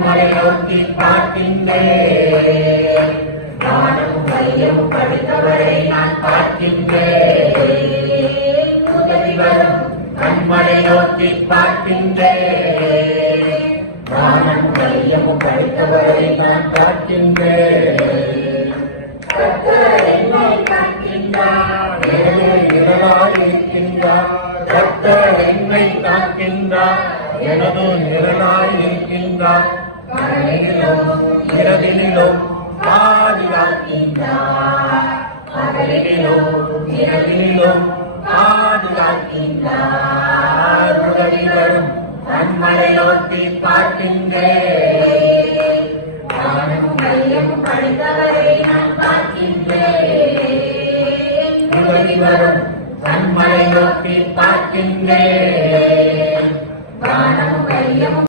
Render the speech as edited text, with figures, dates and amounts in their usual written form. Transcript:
கண்மலை நோக்கி பார்க்கின்றேன். வானமும் மையமும் படித்தவரை நான் பார்க்கின்றேன். உதவி வரும் கண்மலை நோக்கி பார்க்கின்றேன். வானமும் மையமும் படித்தவரை நான் பார்க்கின்றேன். கர்த்தர் என்னை காக்கின்றார், எனது நிழலாயிருக்கின்றார். கர்த்தர் என்னை காக்கின்றார், எனது நிழலாயிருக்கின்றார். பகலிலும் இரவிலும் பாதுகாக்கின்றார். பகலிலும் இரவிலும் பாதுகாக்கின்றார். உதவி வரும் கண்மலை நோக்கி பார்க்கின்றேன். வானமும் மையமும் படைத்தவரை நான் பார்க்கின்றேன். உதவி வரும் கண்மலை நோக்கி பார்க்கின்றேன். வானமும் மையமும்